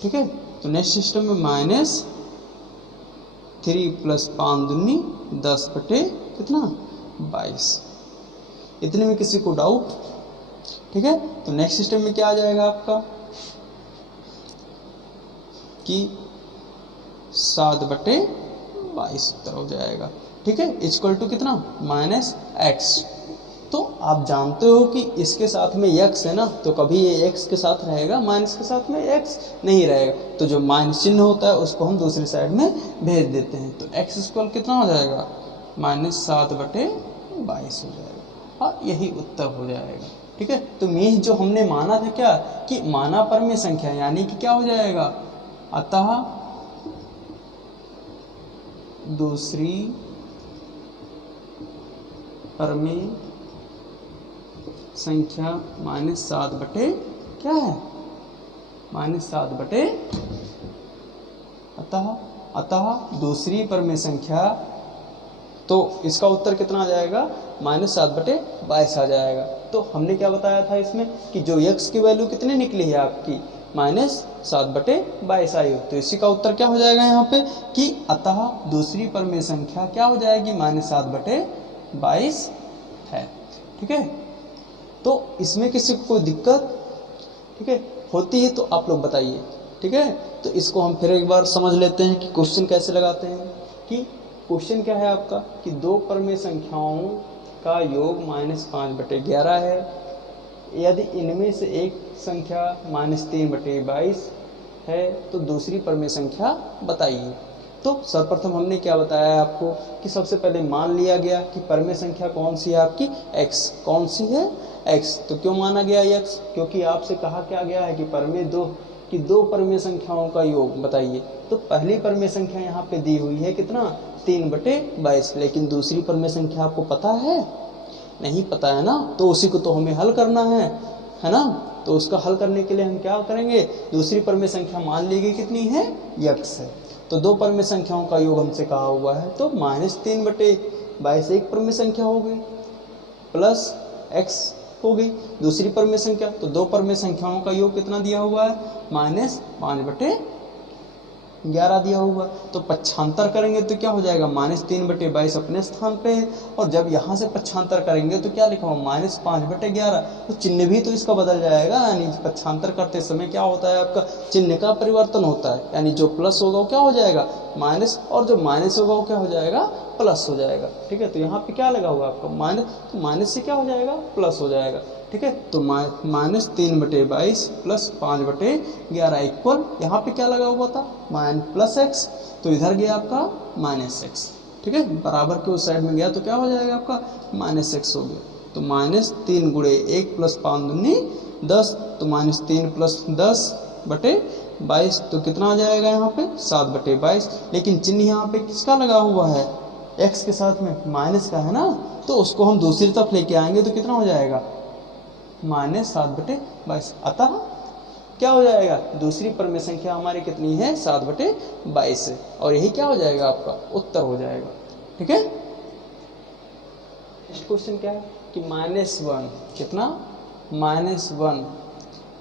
ठीक है, तो नेक्स्ट सिस्टम में -3 प्लस 5 दूनी 10 बटे कितना 22। इतने में किसी को डाउट। ठीक है, तो नेक्स्ट सिस्टम में क्या आ जाएगा आपका कि 7/22 उत्तर हो जाएगा। ठीक है, इक्वल टू कितना -x। तो आप जानते हो कि इसके साथ में x है ना, तो कभी ये x के साथ रहेगा, माइनस के साथ में x नहीं रहेगा। तो जो माइनस चिन्ह होता है उसको हम दूसरी साइड में भेज देते हैं। तो x स्क्वायर कितना हो जाएगा, -7/22 हो जाएगा, और यही उत्तर हो जाएगा। ठीक है, तो मीन्स जो हमने माना था क्या, कि माना परमेय संख्या, यानी कि क्या हो जाएगा, अतः दूसरी परमेय संख्या -7 बटे क्या है, -7 बटे अतः दूसरी परमेय संख्या, तो इसका उत्तर कितना आ जाएगा, -7/22 आ जाएगा। तो हमने क्या बताया था इसमें कि जो x की वैल्यू कितनी निकली है आपकी, -7/22 आई हो। तो इसी का उत्तर क्या हो जाएगा यहाँ पे कि अतः दूसरी परमेय संख्या क्या हो जाएगी, -7/22 है। ठीक है, तो इसमें किसी को कोई दिक्कत, ठीक है, होती है तो आप लोग बताइए। ठीक है, तो इसको हम फिर एक बार समझ लेते हैं कि क्वेश्चन कैसे लगाते हैं। कि क्वेश्चन क्या है आपका कि दो परमेय संख्याओं का योग -5/11 है, यदि इनमें से एक संख्या -3/22 है तो दूसरी परमेय संख्या बताइए। तो सर्वप्रथम हमने क्या बताया आपको कि सबसे पहले मान लिया गया कि परमेय संख्या कौन सी है आपकी, x। कौन सी है, x। तो क्यों माना गया x, क्योंकि आपसे कहा क्या गया है कि दो परमेय संख्याओं का योग बताइए। तो पहली परमेय संख्या यहाँ पे दी हुई है कितना, 3/22, लेकिन दूसरी परमेय संख्या आपको पता है, नहीं पता है ना, तो उसी को तो हमें हल करना है ना। तो उसका हल करने के लिए हम क्या करेंगे, दूसरी परमेय संख्या मान ली गई कितनी है, x है। तो दो परमेय संख्याओं का योग हमसे कहा हुआ है, तो -3/22 एक परमेय संख्या हो गई, प्लस x हो गई दूसरी परमेय संख्या। तो दो परमेय संख्याओं का योग कितना दिया हुआ है, -5/11 दिया हुआ। तो पक्षांतर करेंगे तो क्या हो जाएगा, -3/22 अपने स्थान पे है, और जब यहाँ से पक्षांतर करेंगे तो क्या लिखा हुआ, -5/11। तो चिन्ह भी तो इसका बदल जाएगा, यानी पक्षांतर करते समय क्या होता है आपका, चिन्ह का परिवर्तन होता है, यानी जो प्लस होगा वो क्या हो जाएगा माइनस, और जो माइनस होगा वो क्या हो जाएगा, प्लस हो जाएगा। ठीक है, तो यहाँ पे क्या लगा हुआ आपका माइनस, तो माइनस से क्या हो जाएगा, प्लस हो जाएगा। ठीक है, तो -3/22 प्लस 5/11 इक्वल, यहाँ पे क्या लगा हुआ था +x, तो इधर गया आपका -x। ठीक है, बराबर के उस साइड में गया तो क्या हो जाएगा आपका -x हो गया। तो -3 गुणे 1 प्लस 5 दूनी 10, तो -3 प्लस 10/22, तो कितना आ जाएगा यहाँ पे 7/22। लेकिन चिन्ह यहाँ पे किसका लगा हुआ है, x के साथ में माइनस का है ना, तो उसको हम दूसरी तरफ लेके आएंगे तो कितना हो जाएगा -7/22। अतः क्या हो जाएगा, दूसरी परमेय संख्या हमारी कितनी है 7/22 है, और यही क्या हो जाएगा आपका उत्तर हो जाएगा। ठीक है। नेक्स्ट क्वेश्चन क्या है कि -1 कितना, -1,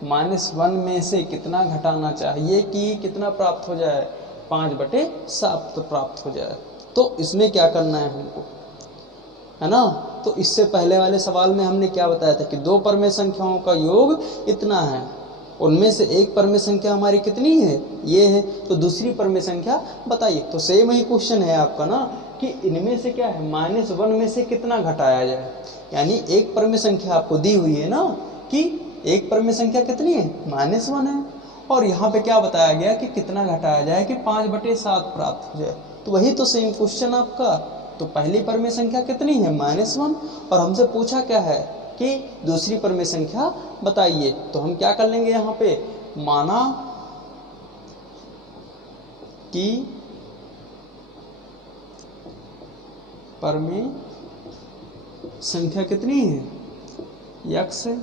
-1 में से कितना घटाना चाहिए कि कितना प्राप्त हो जाए, 5/7 प्राप्त हो जाए। तो इसमें क्या करना है हमको, है ना। तो इससे पहले वाले सवाल में हमने क्या बताया था कि दो परमेय संख्याओं का योग इतना है, उनमें से एक परमेय संख्या हमारी कितनी है, ये है, तो दूसरी परमेय संख्या बताइए। तो सेम ही क्वेश्चन है आपका ना कि इनमें से क्या है, -1 में से कितना घटाया जाए। यानी एक परमेय संख्या आपको दी हुई है ना कि एक परमेय संख्या कितनी है, -1 है, और यहाँ पे क्या बताया गया कि कितना घटाया जाए कि 5/7 प्राप्त हो जाए। तो वही तो सेम क्वेश्चन आपका। तो पहली परमेय संख्या कितनी है, -1, और हमसे पूछा क्या है कि दूसरी परमेय संख्या बताइए। तो हम क्या कर लेंगे, यहाँ पे माना कि परमेय संख्या कितनी है, यक्स है,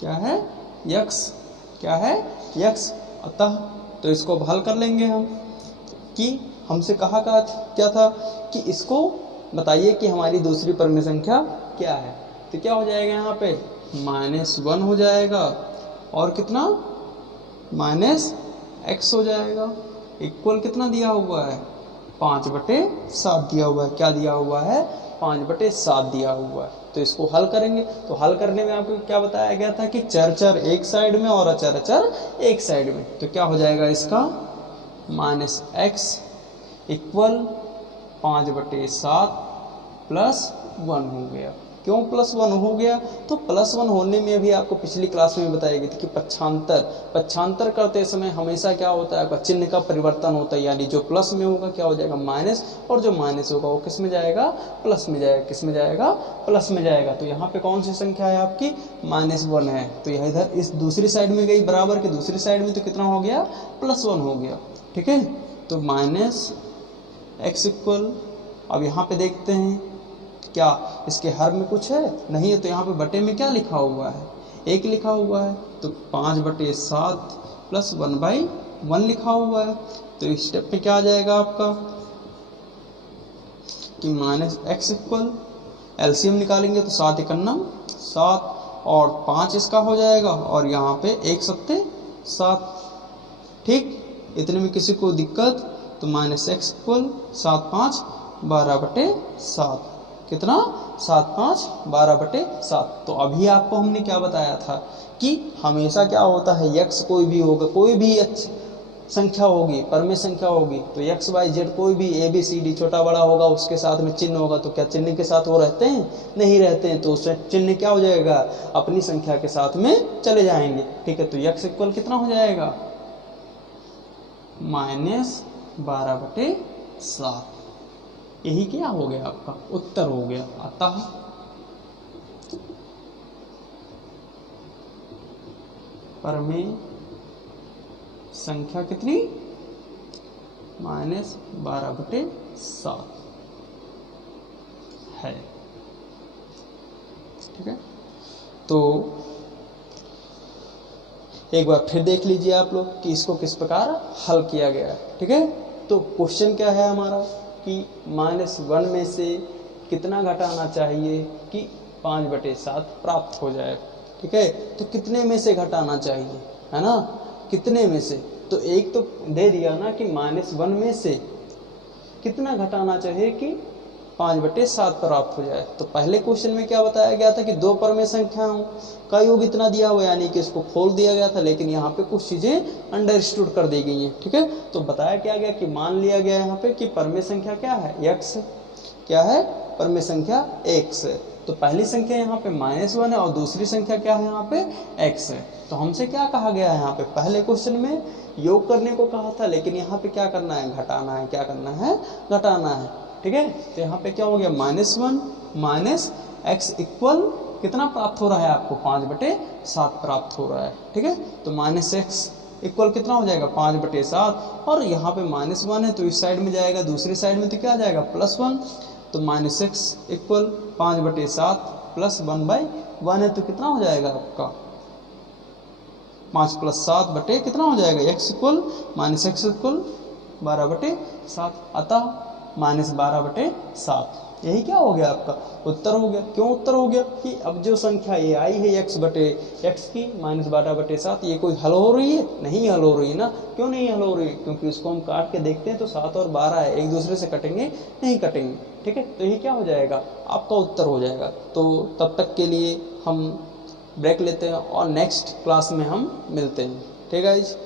क्या है, यक्स, क्या है, यक्स। अतः तो इसको हल कर लेंगे हम कि हमसे कहा क्या था कि इसको बताइए कि हमारी दूसरी परमेय संख्या क्या है। तो क्या हो जाएगा, यहाँ पे -1 हो जाएगा और कितना, -x हो जाएगा, इक्वल कितना दिया हुआ है, 5/7 दिया हुआ है। क्या दिया हुआ है, 5/7 दिया हुआ है। तो इसको हल करेंगे। तो हल करने में आपको क्या बताया गया था कि चर एक साइड में और अचर एक साइड में। तो क्या हो जाएगा इसका, -x इक्वल 5/7 +1 हो गया। क्यों +1 हो गया, तो +1 होने में भी आपको पिछली क्लास में बताई गई थी कि पक्षांतर करते समय हमेशा क्या होता है, चिन्ह का परिवर्तन होता है। यानी जो प्लस में होगा क्या हो जाएगा, माइनस, और जो माइनस होगा वो किस में जाएगा, प्लस में जाएगा। किस में जाएगा, प्लस में जाएगा। तो यहाँ पे कौन सी संख्या है आपकी, -1 है। तो यह इधर इस दूसरी साइड में गई, बराबर की दूसरी साइड में, तो कितना हो गया, +1 हो गया। ठीक है। तो -x इक्वल, अब यहाँ पे देखते हैं क्या इसके हर में कुछ है, नहीं है। तो यहाँ पे बटे में क्या लिखा हुआ है, 1 लिखा हुआ है। तो 5/7 + 1/1 लिखा हुआ है। तो इस स्टेप पे क्या आ जाएगा आपका कि -x इक्वल, एलसीएम निकालेंगे तो 7 × 9 7 और 5 इसका हो जाएगा, और यहाँ पे 1 7 7। ठीक, इतने में किसी को दिक्कत, तो -x इक्वल 7 5 12/7, कितना, 7 5 12/7। तो अभी आपको हमने क्या बताया था कि हमेशा क्या होता है, यक्स कोई भी होगा, कोई भी संख्या होगी, परमेय संख्या होगी, तो एक्स वाई जेड कोई भी ABCD छोटा बड़ा होगा, उसके साथ में चिन्ह होगा। तो क्या चिन्ह के साथ वो रहते हैं, नहीं रहते हैं। तो उससे चिन्ह क्या हो जाएगा, अपनी संख्या के साथ में चले जाएंगे। ठीक है। तो एक्स इक्वल कितना हो जाएगा, -12/7। यही क्या हो गया, आपका उत्तर हो गया। अतः परमेय संख्या कितनी, -12/7 है। ठीक है। तो एक बार फिर देख लीजिए आप लोग कि इसको किस प्रकार हल किया गया है। ठीक है। तो क्वेश्चन क्या है हमारा कि -1 में से कितना घटाना चाहिए कि 5/7 प्राप्त हो जाए। ठीक है। तो कितने में से घटाना चाहिए, है ना, कितने में से। तो एक तो दे दिया ना कि -1 में से कितना घटाना चाहिए कि 5/7 प्राप्त हो जाए। तो पहले क्वेश्चन में क्या बताया गया था कि दो परमेय संख्याओं का योग इतना दिया हुआ, यानी कि इसको खोल दिया गया था, लेकिन यहाँ पे कुछ चीज़ें अंडरस्टूड कर दी गई हैं। ठीक है। तो बताया क्या गया कि मान लिया गया यहाँ पे कि परमेय संख्या क्या है, x है। क्या है, परमेय संख्या x है। तो पहली संख्या यहाँ पे -1 है और दूसरी संख्या क्या है, यहाँ पे x है। तो हमसे क्या कहा गया है, यहाँ पे पहले क्वेश्चन में योग करने को कहा था, लेकिन यहाँ पे क्या करना है, घटाना है। क्या करना है, घटाना है। ठीक है। तो यहाँ पे क्या हो गया, -1 - x इक्वल कितना प्राप्त हो रहा है आपको, 5/7 प्राप्त हो रहा है। ठीक है। तो -x इक्वल कितना हो जाएगा, 5/7, और यहाँ पे -1 है तो इस साइड में जाएगा, दूसरी साइड में तो क्या आ जाएगा, +1। तो -x इक्वल 5/7 + 1/1 है, तो कितना हो जाएगा आपका 5 + 7 कितना हो जाएगा, x इक्वल -x इक्वल 12/7। अतः -12/7। यही क्या हो गया आपका उत्तर हो गया। क्यों उत्तर हो गया कि अब जो संख्या ये आई है x की -12/7, ये कोई हल हो रही है? नहीं हल हो रही है ना। क्यों नहीं हल हो रही है? क्योंकि उसको हम काट के देखते हैं तो 7 और 12 है, एक दूसरे से कटेंगे नहीं कटेंगे। ठीक है, तो ये क्या हो जाएगा आपका उत्तर हो जाएगा। तो तब तक के लिए हम ब्रेक लेते हैं और नेक्स्ट क्लास में हम मिलते हैं। ठीक है गाइस।